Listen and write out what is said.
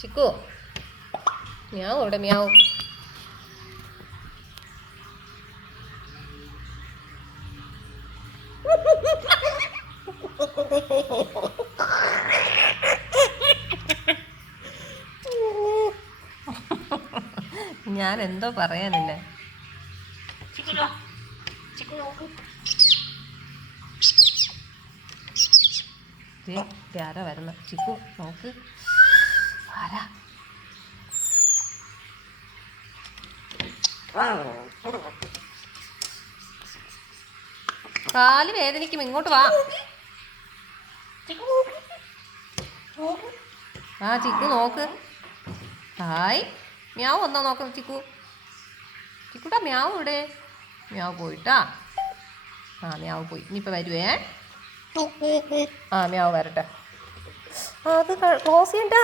ചിക്കു മ്യാവ് ഇവിടെ മ്യാവ്. ഞാൻ എന്തോ പറയാനില്ല. ആരാ വരുന്ന? ചിക്കു നോക്ക്, ആരാ? കാല് വേദനിക്കും, ഇങ്ങോട്ട് വാ. ആ ചിക്കു നോക്ക്. ഹായ്, മ്യാവ് വന്നോ നോക്കാം ചിക്കു. ചിക്കുട്ടാ മ്യാവ് ഇവിടെ. മ്യാവ് പോയിട്ടാ. ആ മ്യാവ് പോയി, ഇനിയിപ്പോൾ വരുവേ. ആ മ്യാവ് വരട്ടെ. അത് ക്ലോസ് ചെയ്യണ്ട.